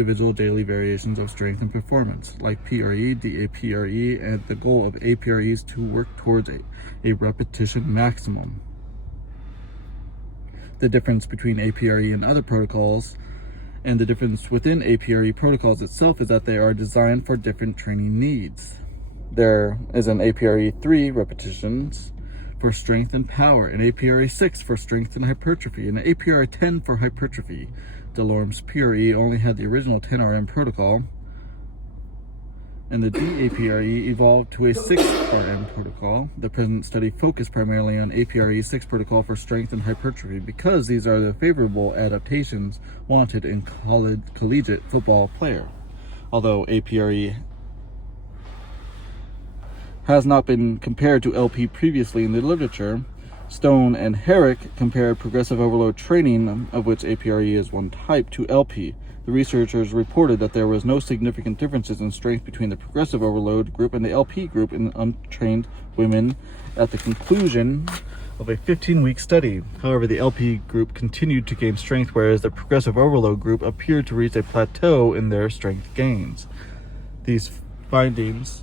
individual daily variations of strength and performance, like PRE, DAPRE, and the goal of APRE is to work towards a repetition maximum. The difference between APRE and other protocols, and the difference within APRE protocols itself, is that they are designed for different training needs. There is an APRE 3 repetitions for strength and power, an APRE 6 for strength and hypertrophy, and an APRE 10 for hypertrophy. DeLorme's PRE only had the original 10RM protocol, and the DAPRE evolved to a 6RM protocol. The present study focused primarily on APRE 6 protocol for strength and hypertrophy because these are the favorable adaptations wanted in collegiate football player. Although APRE has not been compared to LP previously in the literature, Stone and Herrick compared progressive overload training, of which APRE is one type, to LP. The researchers reported that there was no significant differences in strength between the progressive overload group and the LP group in untrained women at the conclusion of a 15-week study. However, the LP group continued to gain strength, whereas the progressive overload group appeared to reach a plateau in their strength gains. These findings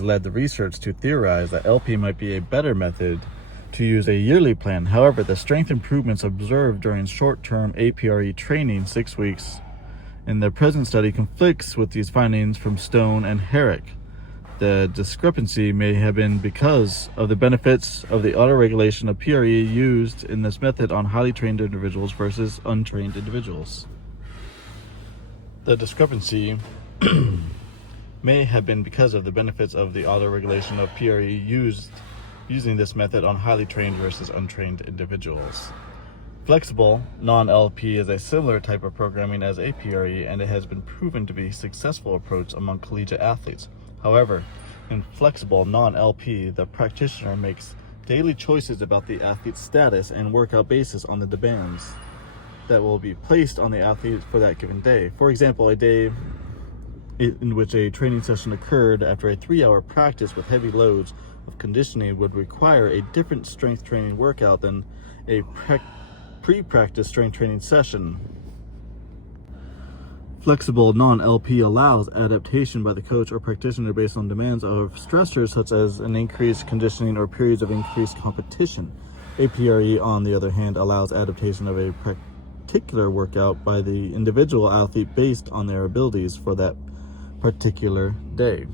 led the research to theorize that LP might be a better method to use a yearly plan. However, the strength improvements observed during short-term APRE training, 6 weeks, in the present study conflicts with these findings from Stone and Herrick. The discrepancy may have been because of the benefits of the autoregulation of PRE used in this method on highly trained individuals versus untrained individuals. The discrepancy may have been because of the benefits of the autoregulation of PRE using this method on highly trained versus untrained individuals. Flexible non-LP is a similar type of programming as APRE, and it has been proven to be a successful approach among collegiate athletes. However, in flexible non-LP, the practitioner makes daily choices about the athlete's status and workout basis on the demands that will be placed on the athlete for that given day. For example, a day in which a training session occurred after a 3-hour practice with heavy loads of conditioning would require a different strength training workout than a pre-practice strength training session. Flexible non-LP allows adaptation by the coach or practitioner based on demands of stressors such as an increased conditioning or periods of increased competition. APRE, on the other hand, allows adaptation of a particular workout by the individual athlete based on their abilities for that particular day.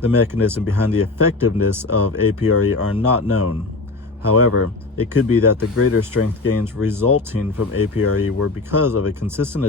The mechanism behind the effectiveness of APRE are not known. However, it could be that the greater strength gains resulting from APRE were because of a consistent